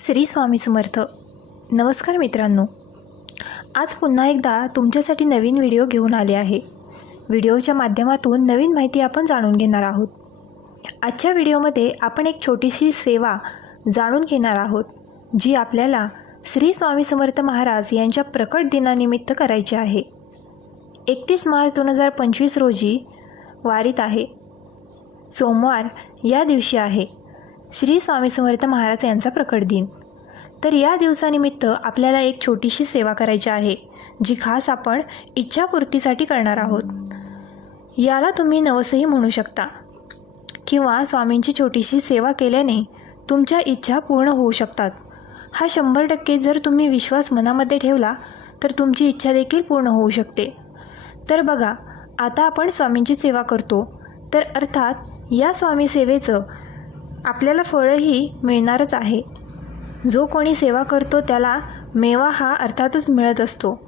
श्री स्वामी समर्थ. नमस्कार मित्रांनो. आज पुन्हा एकदा तुमच्यासाठी नवीन व्हिडिओ घेऊन आले आहे. व्हिडिओच्या माध्यमातून नवीन माहिती आपण जाणून घेणार आहोत. आजच्या व्हिडिओमध्ये आपण एक छोटीशी सेवा जाणून घेणार आहोत जी आपल्याला श्री स्वामी समर्थ महाराज यांच्या प्रकट दिनानिमित्त करायची आहे. एकतीस मार्च दोन हजार पंचवीस रोजी वारीत आहे. सोमवार या दिवशी आहे. श्री स्वामी समर्थ महाराज यांचा प्रकट दिन. तर या दिवसानिमित्त आपल्याला एक छोटीशी सेवा करायची आहे जी खास आपण इच्छापूर्तीसाठी करणार आहोत. याला तुम्ही नवसही म्हणू शकता. किंवा स्वामींची छोटीशी सेवा केल्याने तुमच्या इच्छा पूर्ण होऊ शकतात. हा शंभर टक्के जर तुम्ही विश्वास मनामध्ये ठेवला तर तुमची इच्छा देखील पूर्ण होऊ शकते. तर बघा आता आपण स्वामींची सेवा करतो. तर अर्थात या स्वामी सेवेचं आपल्याला फळंही मिळणारच आहे. जो कोणी सेवा करतो त्याला मेवा हा अर्थातच मिळत असतो.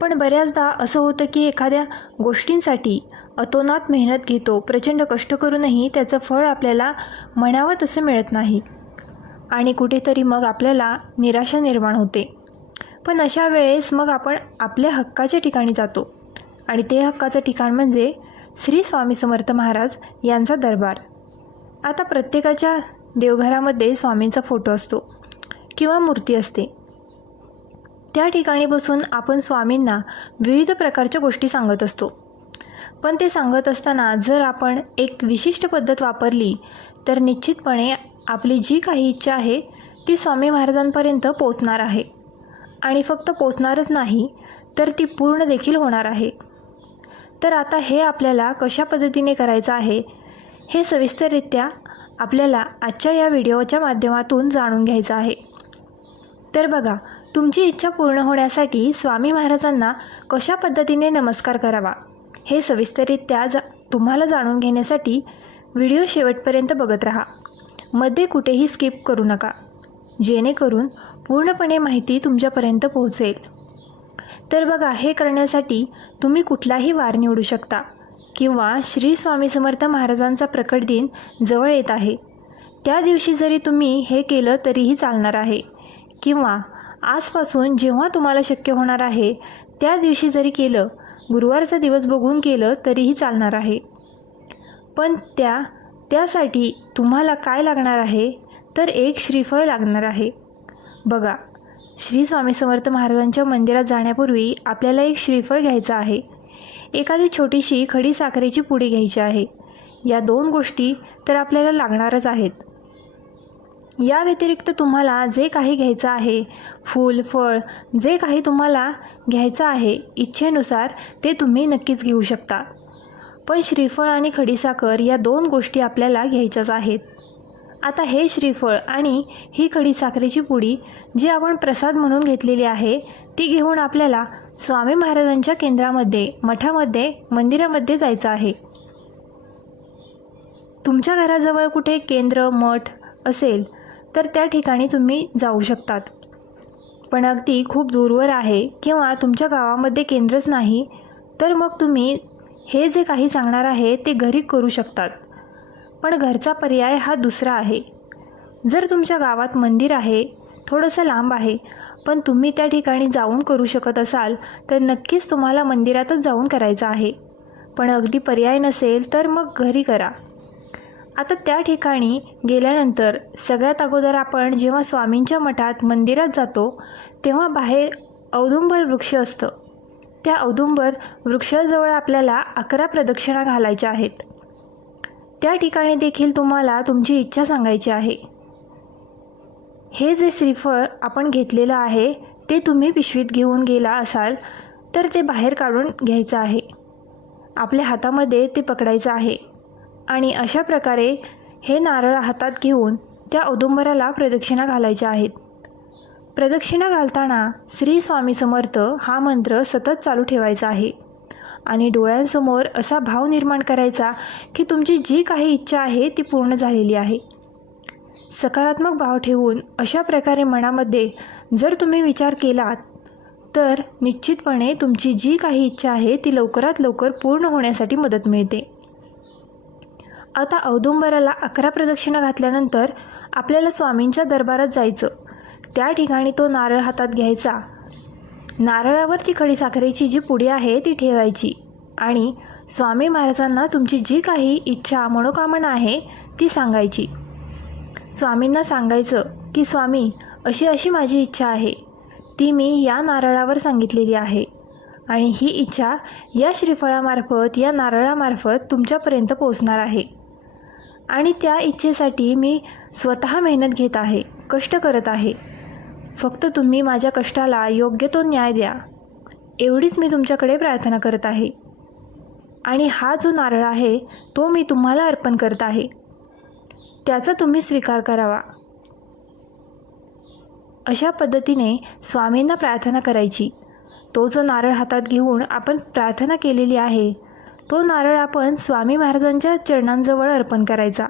पण बऱ्याचदा असं होतं की एखाद्या गोष्टींसाठी अतोनात मेहनत घेतो प्रचंड कष्ट करूनही त्याचं फळ आपल्याला म्हणावं तसं मिळत नाही. आणि कुठेतरी मग आपल्याला निराशा निर्माण होते. पण अशा वेळेस मग आपण आपल्या हक्काच्या ठिकाणी जातो. आणि ते हक्काचं ठिकाण म्हणजे श्री स्वामी समर्थ महाराज यांचा दरबार. आता प्रत्येकाच्या देवघरामध्ये स्वामींचा फोटो असतो किंवा मूर्ती असते. त्या ठिकाणी बसून आपण स्वामींना विविध प्रकारच्या गोष्टी सांगत असतो. पण ते सांगत असताना जर आपण एक विशिष्ट पद्धत वापरली तर निश्चितपणे आपली जी काही इच्छा आहे ती स्वामी महाराजांपर्यंत पोचणार आहे. आणि फक्त पोचणारच नाही तर ती पूर्ण देखील होणार आहे. तर आता हे आपल्याला कशा पद्धतीने करायचं आहे हे सविस्तररित्या आपल्याला आजच्या या व्हिडिओच्या माध्यमातून जाणून घ्यायचं आहे. तर बघा तुमची इच्छा पूर्ण होण्यासाठी स्वामी महाराजांना कशा पद्धतीने नमस्कार करावा हे सविस्तररित्या जा तुम्हाला जाणून घेण्यासाठी व्हिडिओ शेवटपर्यंत बघत राहा. मध्ये कुठेही स्किप करू नका जेणेकरून पूर्णपणे माहिती तुमच्यापर्यंत पोहोचेल. तर बघा हे करण्यासाठी तुम्ही कुठलाही वार निवडू शकता. किंवा श्री स्वामी समर्थ महाराजांचा प्रकट दिन जवळ येत आहे. त्या दिवशी जरी तुम्ही हे केलं तरीही चालणार आहे. किंवा आजपासून जेव्हा तुम्हाला शक्य होणार आहे त्या दिवशी जरी केलं गुरुवारचा दिवस बघून केलं तरीही चालणार आहे. पण त्या त्यासाठी तुम्हाला काय लागणार आहे तर एक श्रीफळ लागणार आहे. बघा श्री स्वामी समर्थ महाराजांच्या मंदिरात जाण्यापूर्वी आपल्याला एक श्रीफळ घ्यायचं आहे. एखादी छोटीशी खडी साखरेची पुडी घ्यायची आहे. या दोन गोष्टी तर आपल्याला लागणारच आहेत. या व्यतिरिक्त तुम्हाला जे काही घ्यायचं आहे फूल फळ जे काही तुम्हाला घ्यायचं आहे इच्छेनुसार ते तुम्ही नक्कीच घेऊ शकता. पण श्रीफळ आणि खडीसाखर या दोन गोष्टी आपल्याला घ्यायच्याच आहेत. आता हे श्रीफळ आणि ही खडीसाखरेची पुडी जी आपण प्रसाद म्हणून घेतलेली आहे ती घेऊन आपल्याला स्वामी महाराजांच्या केंद्रामध्ये मठामध्ये मंदिरामध्ये जायचं आहे. तुमच्या घराजवळ कुठे केंद्र मठ असेल तर त्या ठिकाणी तुम्ही जाऊ शकतात. पण अगदी खूप दूरवर आहे किंवा तुमच्या गावामध्ये केंद्रच नाही तर मग तुम्ही हे जे काही सांगणार आहे ते घरी करू शकतात. पण घरचा पर्याय हा दुसरा आहे. जर तुमच्या गावात मंदिर आहे थोडंसं लांब आहे पण तुम्ही त्या ठिकाणी जाऊन करू शकत असाल तर नक्कीच तुम्हाला मंदिरातच जाऊन करायचं आहे. पण अगदी पर्याय नसेल तर मग घरी करा. आता त्या ठिकाणी गेल्यानंतर सगळ्यात अगोदर आपण जेव्हा स्वामींच्या मठात मंदिरात जातो तेव्हा बाहेर औदुंबर वृक्ष असतं. त्या औदुंबर वृक्षाजवळ आपल्याला अकरा प्रदक्षिणा घालायच्या आहेत. त्या ठिकाणी देखील तुम्हाला तुमची इच्छा सांगायची आहे. हे जे श्रीफळ आपण घेतलेलं आहे ते तुम्ही पिशवीत घेऊन गेला असाल तर ते बाहेर काढून घ्यायचं आहे. आपल्या हातामध्ये ते पकडायचं आहे. आणि अशा प्रकारे हे नारळ हातात घेऊन त्या औदुंबराला प्रदक्षिणा घालायच्या आहेत. प्रदक्षिणा घालताना श्री स्वामी समर्थ हा मंत्र सतत चालू ठेवायचा आहे. आणि डोळ्यांसमोर असा भाव निर्माण करायचा की तुमची जी काही इच्छा आहे ती पूर्ण झालेली आहे. सकारात्मक भाव ठेवून अशा प्रकारे मनामध्ये जर तुम्ही विचार केलात तर निश्चितपणे तुमची जी काही इच्छा आहे ती लवकरात लवकर पूर्ण होण्यासाठी मदत मिळते. आता औदुंबराला अकरा प्रदक्षिणा घातल्यानंतर आपल्याला स्वामींच्या दरबारात जायचं. त्या ठिकाणी तो नारळ हातात घ्यायचा. नारळावर ती खडीसाखरेची जी पुडी आहे ती ठेवायची. आणि स्वामी महाराजांना तुमची जी काही इच्छा मनोकामना आहे ती सांगायची. स्वामींना सांगायचं की स्वामी अशी अशी माझी इच्छा आहे. ती मी या नारळावर सांगितलेली आहे. आणि ही इच्छा या श्रीफळामार्फत या नारळामार्फत तुमच्यापर्यंत पोचणार आहे. आणि त्या इच्छेसाठी मी स्वतः मेहनत घेत आहे कष्ट करत आहे. फक्त तुम्ही माझ्या कष्टाला योग्य तो न्याय द्या. एवढीच मी तुमच्याकडे प्रार्थना करत आहे. आणि हा जो नारळ आहे तो मी तुम्हाला अर्पण करत आहे. त्याचा तुम्ही स्वीकार करावा. अशा पद्धतीने स्वामींना प्रार्थना करायची. तो जो नारळ हातात घेऊन आपण प्रार्थना केलेली आहे तो नारळ आपण स्वामी महाराजांच्या चरणांजवळ अर्पण करायचा.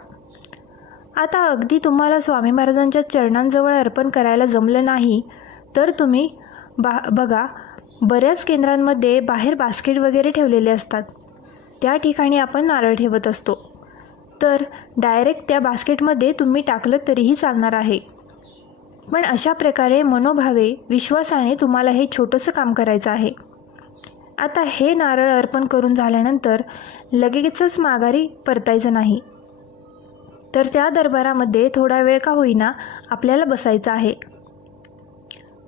आता अगदी तुम्हाला स्वामी महाराजांच्या चरणांजवळ अर्पण करायला जमलं नाही तर तुम्ही बा बघा बऱ्याच केंद्रांमध्ये बाहेर बास्केट वगैरे ठेवलेले असतात. त्या ठिकाणी आपण नारळ ठेवत असतो. तर डायरेक्ट त्या बास्केटमध्ये तुम्ही टाकलं तरीही चालणार आहे. पण अशा प्रकारे मनोभावे विश्वासाने तुम्हाला हे छोटंसं काम करायचं आहे. आता हे नारळ अर्पण करून झाल्यानंतर लगेचच माघारी परतायचं नाही. तर त्या दरबारामध्ये थोडा वेळ का होईना आपल्याला बसायचं आहे.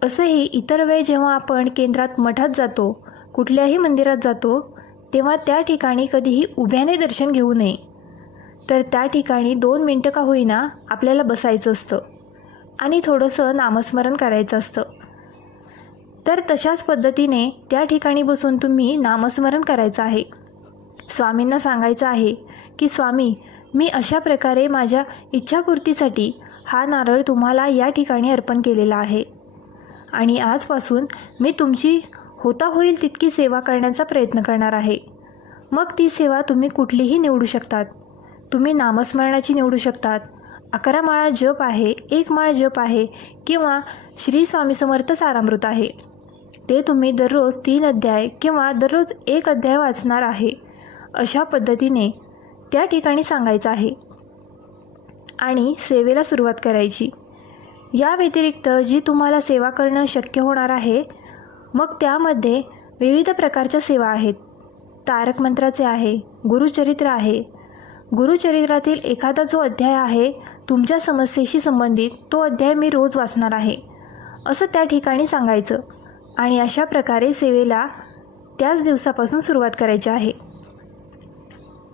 असंही इतर वेळ जेव्हा आपण केंद्रात मठात जातो कुठल्याही मंदिरात जातो तेव्हा त्या ठिकाणी कधीही उभ्याने दर्शन घेऊ नये. तर त्या ठिकाणी दोन मिनटं का होईना आपल्याला बसायचं असतं आणि थोडंसं नामस्मरण करायचं असतं. तर तशाच पद्धतीने त्या ठिकाणी बसून तुम्ही नामस्मरण करायचं आहे. स्वामींना सांगायचं आहे की स्वामी मी अशा प्रकारे माझ्या इच्छापूर्तीसाठी हा नारळ तुम्हाला या ठिकाणी अर्पण केलेला आहे. आणि आजपासून मी तुमची होता होईल तितकी सेवा करण्याचा प्रयत्न करणार आहे. मग ती सेवा तुम्ही कुठलीही निवडू शकतात. तुम्ही नामस्मरणाची निवडू शकतात. अकरा माळा जप आहे एक माळ जप आहे किंवा श्री स्वामी समर्थ सारामृत आहे. ते तुम्ही दररोज तीन अध्याय किंवा दररोज एक अध्याय वाचणार आहे. अशा पद्धतीने त्या ठिकाणी सांगायचं आहे. आणि सेवेला सुरुवात करायची. या व्यतिरिक्त जी तुम्हाला सेवा करणं शक्य होणार आहे मग त्यामध्ये विविध प्रकारच्या सेवा आहेत. तारक मंत्राचे आहे गुरुचरित्र आहे. गुरुचरित्रातील एखादा जो अध्याय आहे तुमच्या समस्येशी संबंधित तो अध्याय मी रोज वाचणार आहे. असं त्या ठिकाणी सांगायचं. आणि अशा प्रकारे सेवेला त्याच दिवसापासून सुरुवात करायची आहे.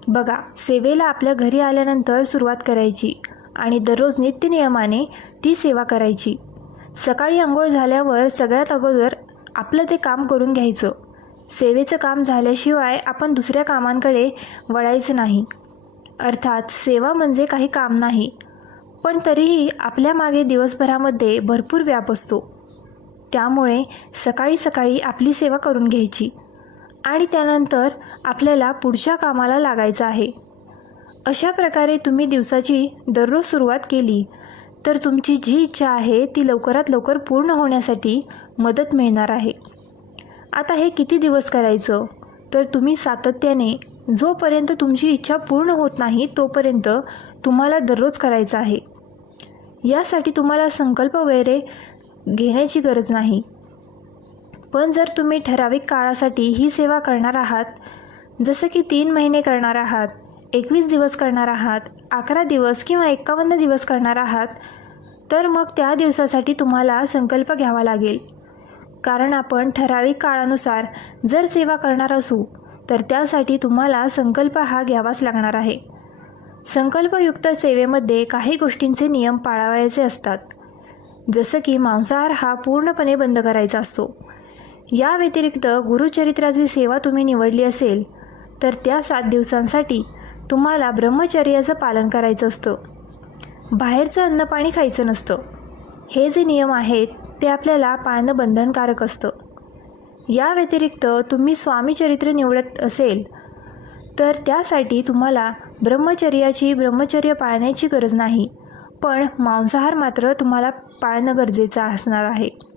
बघा सेवेला आपल्या घरी आल्यानंतर सुरुवात करायची आणि दररोज नित्यनियमाने ती सेवा करायची. सकाळी आंघोळ झाल्यावर सगळ्यात अगोदर आपलं ते काम करून घ्यायचं. सेवेचं काम झाल्याशिवाय आपण दुसऱ्या कामांकडे वळायचं नाही. अर्थात सेवा म्हणजे काही काम नाही पण तरीही आपल्या मागे दिवसभरामध्ये भरपूर व्याप असतो. त्यामुळे सकाळी सकाळी आपली सेवा करून घ्यायची. आणि त्यानंतर आपल्याला पुढच्या कामाला लागायचं आहे. अशा प्रकारे तुम्ही दिवसाची दररोज सुरुवात केली तर तुमची जी इच्छा आहे ती लवकरात लवकर पूर्ण होण्यासाठी मदत मिळणार आहे. आता हे किती दिवस करायचं? तर तुम्ही सातत्याने जोपर्यंत तुमची इच्छा पूर्ण होत नाही तोपर्यंत तुम्हाला दररोज करायचं आहे. यासाठी तुम्हाला संकल्प वगैरे घेण्याची गरज नाही. पण जर तुम्ही ठराविक काळासाठी ही सेवा करणार आहात जसं की तीन महिने करणार आहात एकवीस दिवस करणार आहात अकरा दिवस किंवा एकावन्न दिवस करणार आहात तर मग त्या दिवसासाठी तुम्हाला संकल्प घ्यावा लागेल. कारण आपण ठराविक काळानुसार जर सेवा करणार असू तर त्यासाठी तुम्हाला संकल्प हा घ्यावाच लागणार आहे. संकल्पयुक्त सेवेमध्ये काही गोष्टींचे नियम पाळावायचे असतात. जसं की मांसाहार हा पूर्णपणे बंद करायचा असतो. या व्यतिरिक्त गुरुचरित्राची सेवा तुम्ही निवडली असेल तर त्या सात दिवसांसाठी तुम्हाला ब्रह्मचर्याचं पालन करायचं असतं. बाहेरचं अन्नपाणी खायचं नसतं. हे जे नियम आहेत ते आपल्याला पाळणं बंधनकारक असतं. या व्यतिरिक्त तुम्ही स्वामीचरित्र निवडत असेल तर त्यासाठी तुम्हाला ब्रह्मचर्याची ब्रह्मचर्य पाळण्याची गरज नाही पण मांसाहार मात्र तुम्हाला पाळणं गरजेचं असणार आहे.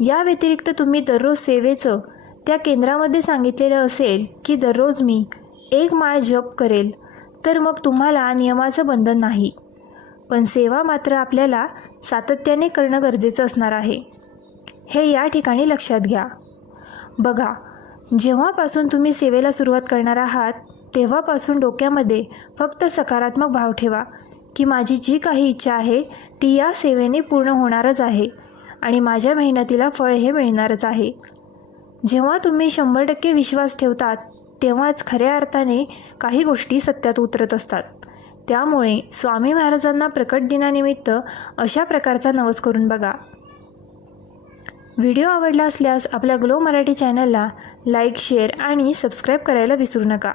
या व्यतिरिक्त तुम्ही दररोज सेवेचं त्या केंद्रामध्ये सांगितलेलं असेल की दररोज मी एक माळ जप करेल तर मग तुम्हाला नियमाचं बंधन नाही. पण सेवा मात्र आपल्याला सातत्याने करणं गरजेचं असणार आहे. हे या ठिकाणी लक्षात घ्या. बघा जेव्हापासून तुम्ही सेवेला सुरुवात करणार आहात तेव्हापासून डोक्यामध्ये फक्त सकारात्मक भाव ठेवा की माझी जी काही इच्छा आहे ती या सेवेने पूर्ण होणारच आहे. आणि माझ्या मेहनतीला फळ हे मिळणारच आहे. जेव्हा तुम्ही शंभर टक्के विश्वास ठेवतात तेव्हाच खऱ्या अर्थाने काही गोष्टी सत्यात उतरत असतात. त्यामुळे स्वामी महाराजांना प्रकट दिनानिमित्त अशा प्रकारचा नवस करून बघा. व्हिडिओ आवडला असल्यास आपल्या ग्लो मराठी चॅनलला लाईक शेअर आणि सबस्क्राईब करायला विसरू नका.